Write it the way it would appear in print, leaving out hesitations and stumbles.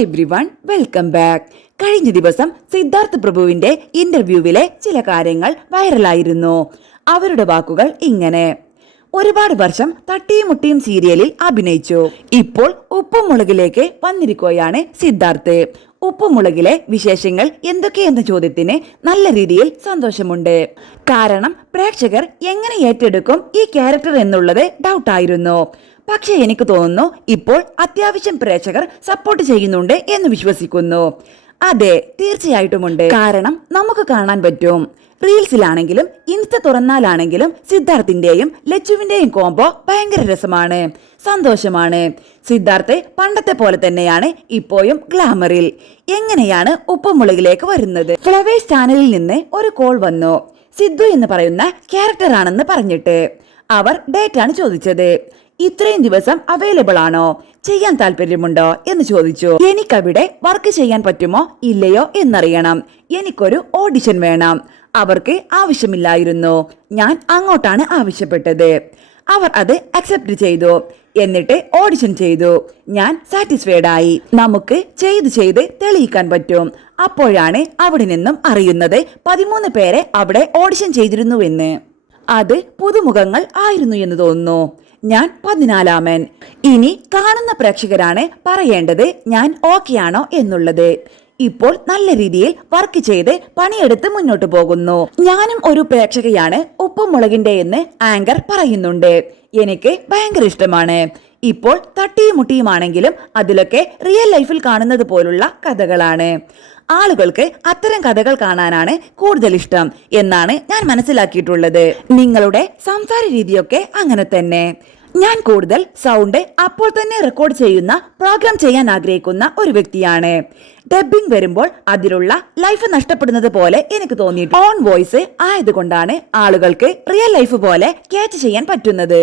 Hi everyone, welcome back. കഴിഞ്ഞ ദിവസം സിദ്ധാർത്ഥ് പ്രഭുവിന്റെ ഇന്റർവ്യൂവിലെ ചില കാര്യങ്ങൾ വൈറലായിരുന്നു. അവരുടെ വാക്കുകൾ ഇങ്ങനെ: ഒരുപാട് വർഷം തട്ടിയും മുട്ടിയും സീരിയലിൽ അഭിനയിച്ചു. ഇപ്പോൾ ഉപ്പുമുളകിലേക്ക് വന്നിരിക്കുകയാണ് സിദ്ധാർത്ഥ്. ഉപ്പുമുളകിലെ വിശേഷങ്ങൾ എന്തൊക്കെയെന്ന ചോദ്യത്തിന് നല്ല രീതിയിൽ സന്തോഷമുണ്ട്. കാരണം പ്രേക്ഷകർ എങ്ങനെ ഏറ്റെടുക്കും ഈ ക്യാരക്ടർ എന്നുള്ളത് ഡൗട്ടായിരുന്നു. പക്ഷെ എനിക്ക് തോന്നുന്നു ഇപ്പോൾ അത്യാവശ്യം പ്രേക്ഷകർ സപ്പോർട്ട് ചെയ്യുന്നുണ്ട് എന്ന് വിശ്വസിക്കുന്നു. അതെ, തീർച്ചയായിട്ടുമുണ്ട്. കാരണം നമുക്ക് കാണാൻ പറ്റും, റീൽസിലാണെങ്കിലും ഇൻസ്റ്റ തുറന്നാലാണെങ്കിലും സിദ്ധാർത്ഥിന്റെയും ലച്ചുവിന്റെയും കോംബോ ഭയങ്കര രസമാണ്, സന്തോഷമാണ്. സിദ്ധാർത്ഥ് പണ്ടത്തെ പോലെ തന്നെയാണ് ഇപ്പോഴും ഗ്ലാമറിൽ. എങ്ങനെയാണ് ഉപ്പുമുളകിലേക്ക് വരുന്നത്? ഫ്ലവേഴ്സ് ചാനലിൽ നിന്ന് ഒരു കോൾ വന്നു. സിദ്ധു എന്ന് പറയുന്ന ക്യാരക്ടർ ആണെന്ന് പറഞ്ഞിട്ട് അവർ ഡേറ്റ് ആണ് ചോദിച്ചത്. ഇത്രയും ദിവസം അവൈലബിൾ ആണോ, ചെയ്യാൻ താല്പര്യമുണ്ടോ എന്ന് ചോദിച്ചു. എനിക്കവിടെ വർക്ക് ചെയ്യാൻ പറ്റുമോ ഇല്ലയോ എന്നറിയണം. എനിക്കൊരു ഓഡിഷൻ വേണം. അവർക്ക് ആവശ്യമില്ലായിരുന്നു, ഞാൻ അങ്ങോട്ടാണ് ആവശ്യപ്പെട്ടത്. അവർ അത് അക്സെപ്റ്റ് ചെയ്തു. എന്നിട്ട് ഓഡിഷൻ ചെയ്തു. ഞാൻ സാറ്റിസ്ഫൈഡ് ആയി. നമുക്ക് ചെയ്ത് തെളിയിക്കാൻ പറ്റും. അപ്പോഴാണ് അവിടെ നിന്നും അറിയുന്നത് 13 പേരെ അവിടെ ഓഡിഷൻ ചെയ്തിരുന്നുവെന്ന്. അത് പുതുമുഖങ്ങൾ ആയിരുന്നു എന്ന് തോന്നുന്നു. ഞാൻ 14ാമൻ. ഇനി കാണുന്ന പ്രേക്ഷകരാണ് പറയേണ്ടത് ഞാൻ ഓക്കെ ആണോ എന്നുള്ളത്. ഇപ്പോൾ നല്ല രീതിയിൽ വർക്ക് ചെയ്ത് പണിയെടുത്ത് മുന്നോട്ട് പോകുന്നു. ഞാനും ഒരു പ്രേക്ഷകയാണ് ഉപ്പുമുളകിന്റെ എന്ന് ആങ്കർ പറയുന്നുണ്ട്. എനിക്ക് ഭയങ്കര ഇഷ്ടമാണ്. ഇപ്പോൾ തട്ടിയും മുട്ടിയുമാണെങ്കിലും അതിലൊക്കെ റിയൽ ലൈഫിൽ കാണുന്നത് പോലുള്ള കഥകളാണ്. ആളുകൾക്ക് അത്തരം കഥകൾ കാണാനാണ് കൂടുതൽ ഇഷ്ടം എന്നാണ് ഞാൻ മനസ്സിലാക്കിയിട്ടുള്ളത്. നിങ്ങളുടെ സംസാര രീതിയൊക്കെ അങ്ങനെ തന്നെ. ഞാൻ കൂടുതൽ സൗണ്ട് അപ്പോൾ തന്നെ റെക്കോർഡ് ചെയ്യുന്ന പ്രോഗ്രാം ചെയ്യാൻ ആഗ്രഹിക്കുന്ന ഒരു വ്യക്തിയാണ്. ഡബ്ബിംഗ് വരുമ്പോൾ അതിലുള്ള ലൈഫ് നഷ്ടപ്പെടുന്നത് പോലെ എനിക്ക് തോന്നി. ഓൺ വോയിസ് ആയതുകൊണ്ടാണ് ആളുകൾക്ക് റിയൽ ലൈഫ് പോലെ ക്യാച്ച് ചെയ്യാൻ പറ്റുന്നത്.